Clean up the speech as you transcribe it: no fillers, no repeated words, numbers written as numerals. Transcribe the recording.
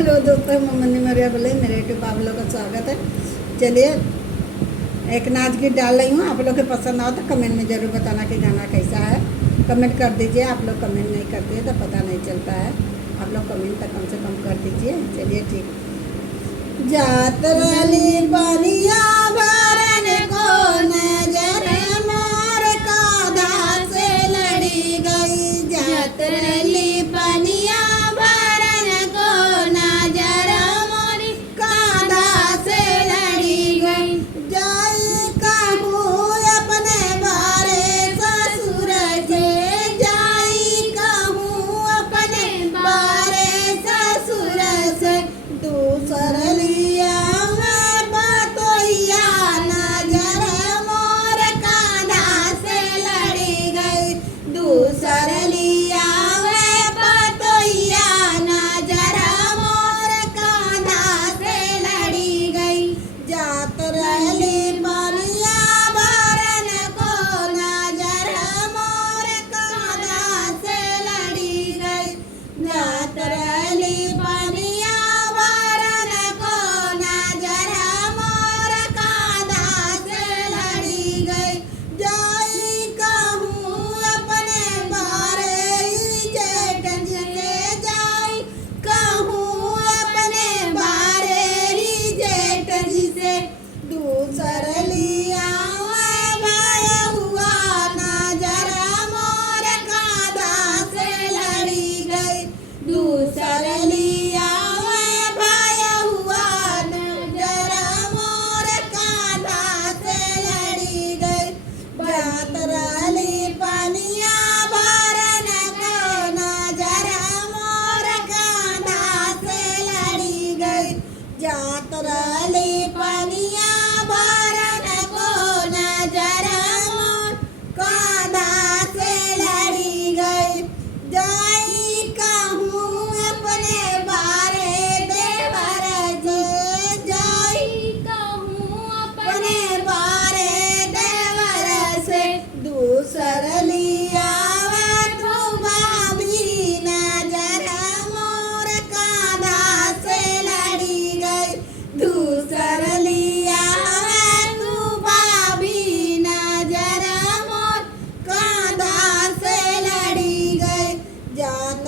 Hello दोस्तों, Momany मरिया बोले मेरे यूट्यूब आप लोगों का स्वागत है। चलिए एक नाच गीत डाल रही हूँ, आप लोग के पसंद आओ तो कमेंट में ज़रूर बताना कि गाना कैसा है। कमेंट कर दीजिए, आप लोग कमेंट नहीं करते तो पता नहीं चलता है। आप लोग कमेंट तक कम से कम कर दीजिए। चलिए ठीक। जात रली पनिया भरन को नजर मोर काधा से लड़ी गई। जात रली पनिया भरन को नजर मोर काधा से लड़ी गई। जाई कहूँ अपने बारे ससुर से, जाई कहूँ अपने बारे ससुर से। दूसर लिया मैं बतोइया नजर मोर काधा से लड़ी गई। दूसर लिया मैं बतोइया नजर मोर काधा से लड़ी गई। जात रली पनिया भरन को नजर मोर काधा से लड़ी गई। जात रली पनिया भरन को नजर मोर काधा से लड़ी गई। जाई कहूँ अपने बारे जेठ से, जाई कहूँ अपने बारे जेठ से। दूसर लिया मैं भय हुआ नजर मोर काधा से लड़ी गई। दूसर लिया मैं भय हुआ नजर मोर काधा से लड़ी गई। जात रली पनिया भरन को नजर मोर काधा से लड़ी गई। जात रली पनिया भरन को नजर मोर काधा से लड़ी गई। जाई कहूँ अपने बारे देवर से, जाई कहूँ अपने बारे देवर से। दूसर लिया तू भाभी नजर मोर काधा से लड़ी गई। दूसर लिया तू भाभी नजर मोर काधा से लड़ी गई। जात